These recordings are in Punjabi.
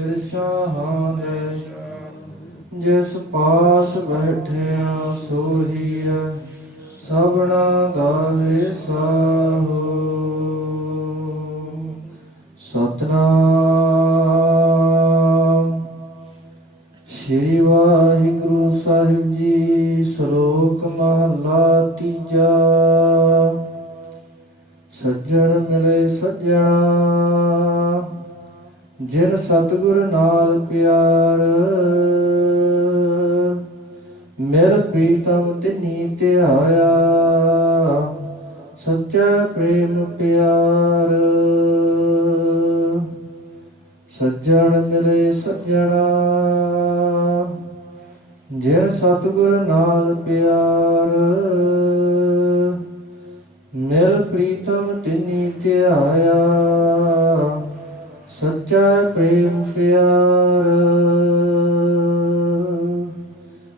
ਸਿਰ ਸ਼ਾਹਾਂ ਜਿਸ ਪਾਸ ਬੈਠਿਆ ਸੋਹੀਐ, ਸਭਨਾ ਦਾ ਵਿਸਾਹੋ ਸਤਨਾਮ। ਸ਼੍ਰੀ ਵਾਹਿਗੁਰੂ ਸਾਹਿਬ ਜੀ, ਸ਼ਲੋਕ ਮਹਲਾ ਤੀਜਾ। ਸੱਜਣ ਮਿਲੇ ਸੱਜਣਾ। ਜਿਨ ਸਤਿਗੁਰ ਨਾਲ ਪਿਆਰ, ਮਿਲ ਪ੍ਰੀਤਮ ਤਿਨੀ ਧਿਆਇਆ, ਸੱਚਾ ਪ੍ਰੇਮ ਪਿਆਰ। ਸੱਜਣ ਮਿਲੇ ਸੱਜਣਾ, ਜਿਨ ਸਤਿਗੁਰ ਨਾਲ ਪਿਆਰ, ਮਿਲ ਪ੍ਰੀਤਮ ਤਿਨੀ ਧਿਆਇਆ। ਸੱਚਾ ਪ੍ਰੇਮ ਪਿਆਰ।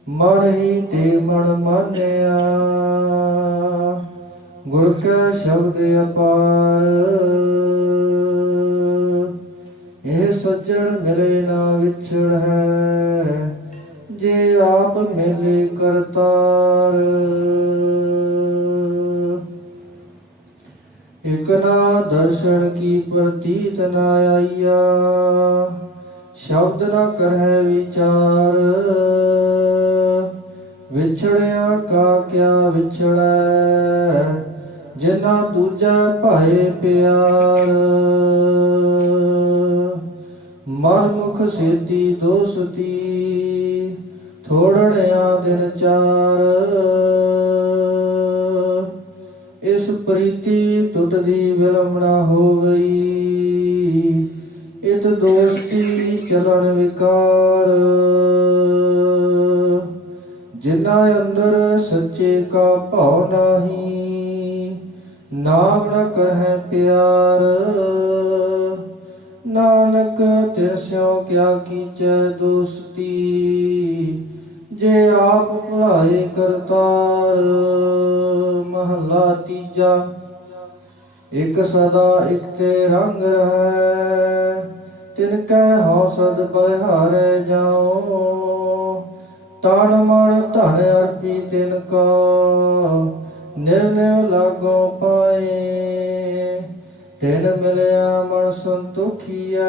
ਮਨ ਹੀ ਤੇ ਮਨ ਮਾਨਿਆ। ਗੁਰ ਕੈ ਸ਼ਬਦ ਅਪਾਰ। ਇਹ ਸੱਜਣ ਮਿਲੇ ਨਾ ਵਿਛੜ ਹੈ। ਜੇ ਆਪ ਮਿਲੇ ਕਰਤਾਰ। ਇਕ ਨਾ ਦਰਸ਼ਨ ਕੀ ਪ੍ਰਤੀਤ ਨਾ ਆਈਆ, ਸ਼ਬਦ ਨਾ ਕਰਹਿ ਵਿਚਾਰ। ਵਿਛੜਿਆ ਕਾ ਕਿਆ ਵਿਛੜੈ ਜਿਨਾ ਦੂਜਾ ਭਾਏ ਪਿਆਰ। ਮਨ ਮੁਖ ਸੇਤੀ ਦੋਸਤੀ, ਥੋੜਣਿਆ ਦਿਨ ਚਾਰ। ਪ੍ਰੀਤੀ ਟੁੱਟਦੀ ਵਿਲੰਬਣਾ ਹੋ ਗਈ। ਇਤ ਦੋਸਤੀ ਚਲਨ ਵਿਕਾਰ। ਜਿਨਾ ਅੰਦਰ ਸੱਚੇ ਕਾ ਭਾਵ ਨਾਹੀ, ਨਾਮ ਨ ਕਰਹਿ ਪਿਆਰ। ਨਾਨਕ ਤਿਸੋ ਕਿਆ ਕੀਚੈ ਦੋਸਤੀ, ਜੇ ਆਪ ਭੁਲਾਏ ਕਰਤਾਰ। ਮਹਲਾ ਤੀਜਾ ਇਕ ਸਦਾ ਇਕ ਤੇ ਰੰਗ ਰਹੈ। ਤਿਨ ਕੈ ਹੌਸਦ ਬਲਿਹਾਰੈ ਜਾਉ। ਤਨ ਮਨ ਧਨ ਅਰਪੀ ਤਿਨ ਕਾ। ਨਿਰਨਿਉ ਲਾਗੋ ਪਾਏ। ਤਿਨ ਮਿਲਿਆ ਮਨ ਸੰਤੋਖੀਐ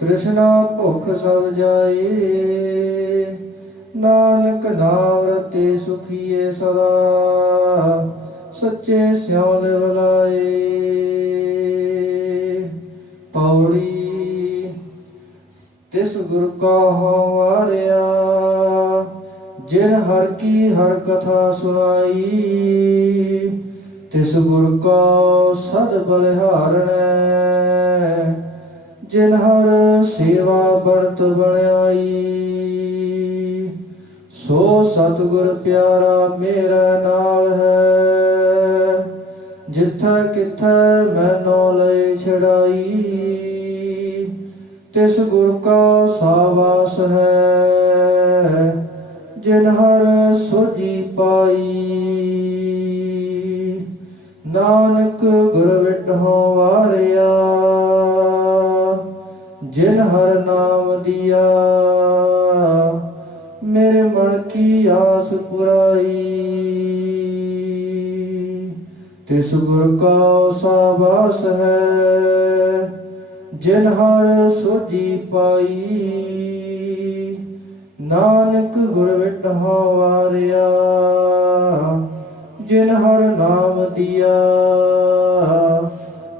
ਤ੍ਰਿਸ਼ਨਾ ਭੁਖ ਸਭ ਜਾਏ। ਨਾਨਕ ਨਾਮ ਰਤੇ ਸੁਖੀਏ ਸਦਾ। ਸੱਚੇ ਸਿਉ ਲਿਵ ਲਾਏ ਪੌੜੀ ਤਿਸ ਗੁਰ ਕਾ ਹਵਾਰਿਆ ਜਿਨ ਹਰ ਕੀ ਹਰ ਕਥਾ ਸੁਣਾਈ, ਤਿਸ ਗੁਰ ਕਾ ਸਦ ਬਲਿਹਾਰਣੈ ਜਿਨ ਹਰ ਸੇਵਾ ਬਣਤ ਬਣਾਈ। ਸੋ ਸਤਿਗੁਰ ਪਿਆਰਾ ਮੇਰਾ ਨਾਲ ਹੈ। ਜਿੱਥੈ ਕਿਥੈ ਮੈਨੋ ਲਈ ਛੜਾਈ ਤਿਸ ਗੁਰ ਕਾ ਸਾਵਾਸ ਹੈ, ਜਿਨ ਹਰ ਸੋਜੀ ਪਾਈ। ਨਾਨਕ ਗੁਰ ਵਿਟਹੁ ਵਾਰਿਆ, ਜਿਨ ਹਰ ਨਾਮ ਦਿਆ, ਮੇਰੇ ਮਨ ਕੀ ਆਸ ਪੁਰਾਈ। ਤਿਸ ਗੁਰ ਕਾ ਸਾਬਾਸ ਹੈ, ਜਿਨ ਹਰ ਸੋਜੀ ਪਾਈ। ਨਾਨਕ ਗੁਰ ਵਿਟਹੁ ਵਾਰਿਆ, ਜਿਨ ਹਰ ਨਾਮ ਦਿਆ।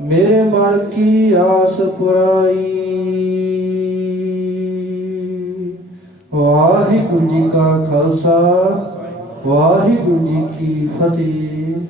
ਮੇਰੇ ਮਨ ਕੀ ਆਸ ਪੁਰਾਈ। ਵਾਹਿਗੁਰੂ ਜੀ ਕਾ ਖਾਲਸਾ, ਵਾਹਿਗੁਰੂ ਜੀ ਕੀ ਫਤਿਹ।